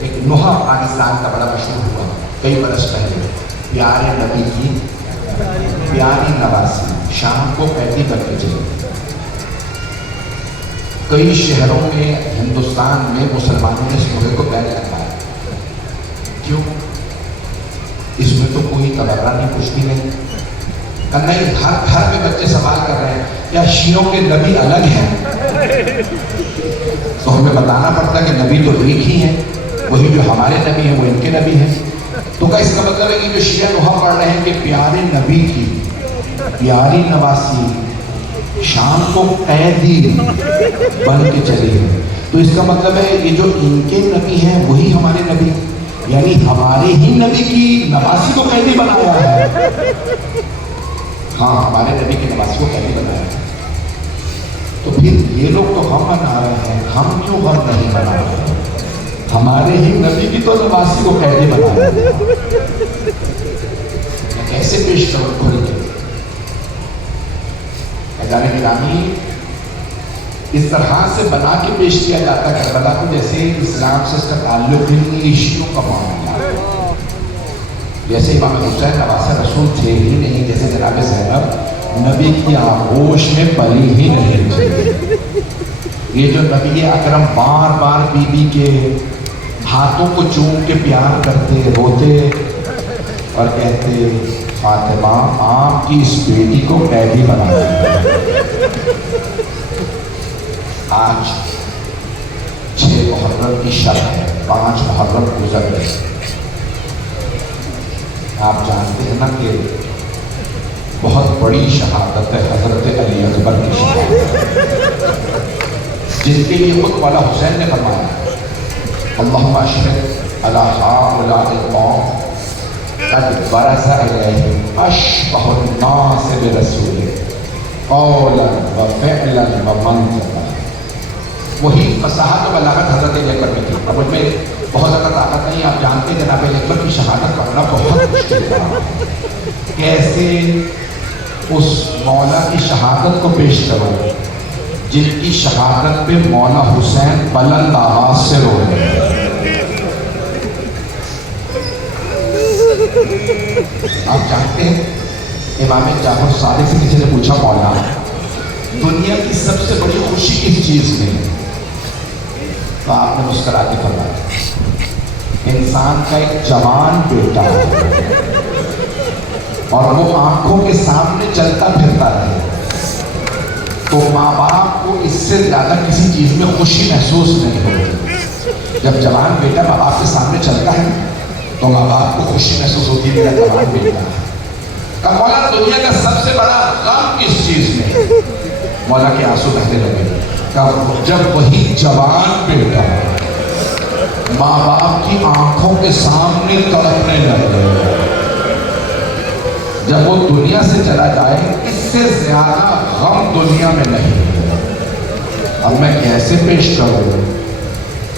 ایک نوحہ افغانستان کا بڑا مشہور ہوا کئی برس پہلے، پیارے نبی کی پیاری نواسی شام کو قیدی بن کے چلی۔ کئی شہروں میں ہندوستان میں مسلمانوں نے اس نوحے کو بین لگایا۔ کیوں؟ اس میں تو کوئی تبرہ نہیں، کچھ بھی نہیں۔ نہیں، ہر گھر میں بچے سوال کر رہے ہیں کیا شیعوں کے نبی الگ ہیں؟ تو ہمیں بتانا پڑتا ہے کہ نبی تو ایک ہی ہیں، وہی جو ہمارے نبی ہیں وہ ان کے نبی ہیں۔ تو کیا اس کا مطلب ہے کہ جو شیعہ نوحہ پڑھ رہے ہیں کہ پیارے نبی کی پیاری نواسی شام کو قیدی بن کے چلی ہے، تو اس کا مطلب ہے یہ جو ان کے نبی ہیں وہی ہمارے نبی، یعنی ہمارے ہی نبی کی نواسی کو قیدی بنایا ہے۔ ہاں، ہمارے نبی کی نواسی کو قیدی بنایا ہے۔ تو پھر یہ لوگ تو غم منا رہے ہیں، ہم کیوں غم نہیں منا رہے ہیں؟ ہمارے ہی نبی کی تو نواسی کو قیدی بنا رہے ہیں۔ میں کیسے پیش کروں کھل کے؟ جانے گرامی اس طرح سے بنا کے پیش کیا جاتا ہے کربلا کو جیسے اسلام سے اس کا تعلق ہی نہیں، عشقیوں کا معاملہ، جیسے امام حسین نواسہ رسول تھے ہی نہیں، جیسے جناب زینب نبی کی آغوش میں پلی ہی نہیں تھی۔ یہ جو نبی اکرم بار بار بی بی کے ہاتھوں کو چوم کے پیار کرتے، روتے اور کہتے فاطمہ آپ کی اس بیٹی کو قیدی بنا دیں۔ آج 6 محرم کی شب ہے، 5 محرم گزر گئے۔ آپ جانتے ہیں نا کہ بہت بڑی شہادت ہے حضرت علی اکبر کی شہادت، جن کے لیے خود مولا حسین نے فرمایا اللہم اشہد علی ہؤلاء القوم قد برز الیہم اشبہ الناس برسولہ قولا وفعلا ومنطقا۔ وہی فصاحت و بلاغت حضرت علی اکبر کی تھی۔ اب ان میں بہت زیادہ طاقت نہیں، آپ جانتے ہیں جناب علی اکبر کی شہادت پڑھنا بہت مشکل تھا۔ کیسے اس مولا کی شہادت کو پیش کرو جن کی شہادت پہ مولا حسین بلند آواز سے رو رہے ہیں۔ آپ جانتے ہیں امام جعفر صادق سے کسی نے پوچھا مولا دنیا کی سب سے بڑی خوشی کس چیز میں؟ تو آپ نے مسکرا کے فرمایا انسان کا ایک جوان بیٹا ہے اور وہ آنکھوں کے سامنے چلتا پھرتا رہے، تو ماں باپ کو اس سے زیادہ کسی چیز میں خوشی محسوس نہیں ہوتی۔ جب جوان بیٹا ماں باپ کے سامنے چلتا ہے تو ماں باپ کو خوشی محسوس ہوتی ہے میرا جوان بیٹا ہے۔ کہ مولا دنیا کا سب سے بڑا غم کس چیز میں؟ مولا کے آنسو بہنے لگے کہ جب وہی جوان بیٹا ماں باپ کی آنکھوں کے سامنے تڑپنے لگے، جب وہ دنیا سے چلا جائے اس سے زیادہ غم دنیا میں نہیں۔ اب میں کیسے پیش کروں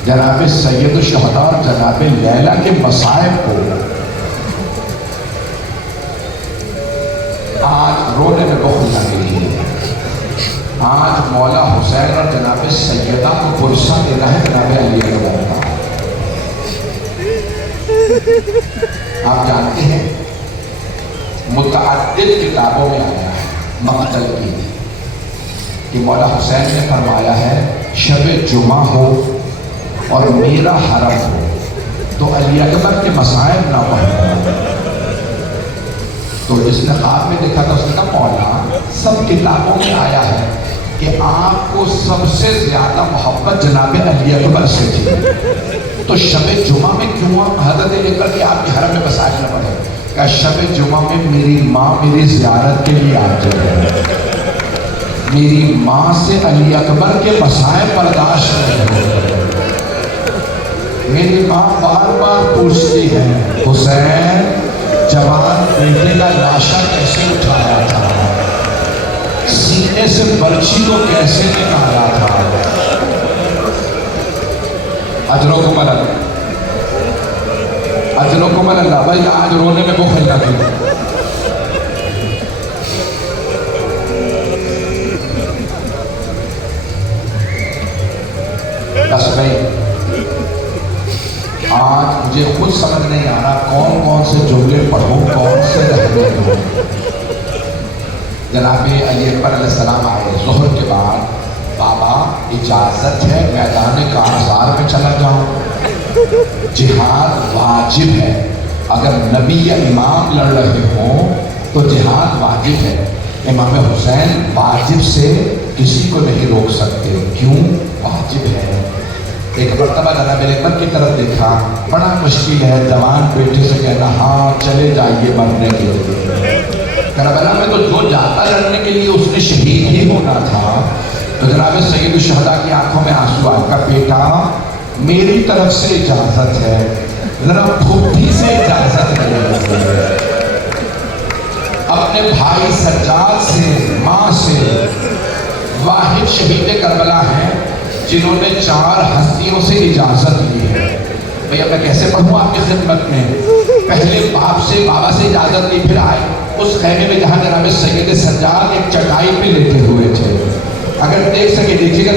جناب سید الشہداء اور جناب لیلا کے مصائب کو؟ آج رونے میں بخل لگے گی، آج مولا حسین اور جناب سیدہ کو پرسہ دینا ہے جناب علی اکبر کا۔ آپ جانتے ہیں متعدد کتابوں میں آیا ہے مقتل کی کہ مولا حسین نے فرمایا ہے شب جمعہ ہو اور میرا حرم ہو تو علی اکبر کے مصائب نہ پڑھنا۔ تو جس نے خواب میں دیکھا تھا اس نے کہا مولا سب کتابوں میں آیا ہے کہ آپ کو سب سے زیادہ محبت جناب علی اکبر سے تھی، تو شب جمعہ میں کیوں حضرت علی اکبر کی آپ کے حرم میں مصائب نہ پڑھے؟ کہ شب جمعہ میں میری ماں میری زیارت کے لیے آتی ہے، میری ماں سے علی اکبر کے مصائب برداشت نہیں ہوتے۔ میری ماں بار بار پوچھتی ہے حسین جوان بیٹے کا لاشا کیسے اٹھایا تھا، سینے سے برچھی کو کیسے نکالا تھا؟ اجرکم اللہ بھائی آج رونے میں بخل لگی۔ بس بھائی آج مجھے خود سمجھ نہیں آ رہا کون کون سے جملے پڑھوں، کون سے رہنے دوں۔ جناب علی اکبر علیہ السلام آئے ظہر کے بعد، بابا اجازت ہے میدان کارزار میں چلا جاؤں؟ جہاد واجب ہے، اگر نبی یا امام لڑ رہے ہوں تو جہاد واجب ہے۔ امام حسین واجب سے کسی کو نہیں روک سکتے، کیوں؟ واجب ہے۔ ایک مرتبہ جناب اکبر کی طرف دیکھا، بڑا مشکل ہے جوان بیٹے سے کہنا ہاں چلے جائیے مرنے کے لیے۔ کربلا میں تو جو جاتا لڑنے کے لیے اس نے شہید ہی ہونا تھا۔ تو جناب سید الشہداء کی آنکھوں میں آنسو آئے کا بیٹا میری طرف سے اجازت ہے، ذرا پھوپھی سے اجازت ہے۔ اپنے بھائی سجاد سے، ماں سے، واحد شہید کربلا ہیں جنہوں نے 4 ہستیوں سے اجازت لی ہے۔ بھئی اب میں کیسے پڑھوں آپ کی خدمت میں؟ پہلے باپ سے، بابا سے اجازت لی، پھر آئے اس خیمے میں جہاں جناب سید سجاد ایک چٹائی پہ لیٹے ہوئے تھے۔ اگر دیکھ سکے دیکھیے گا،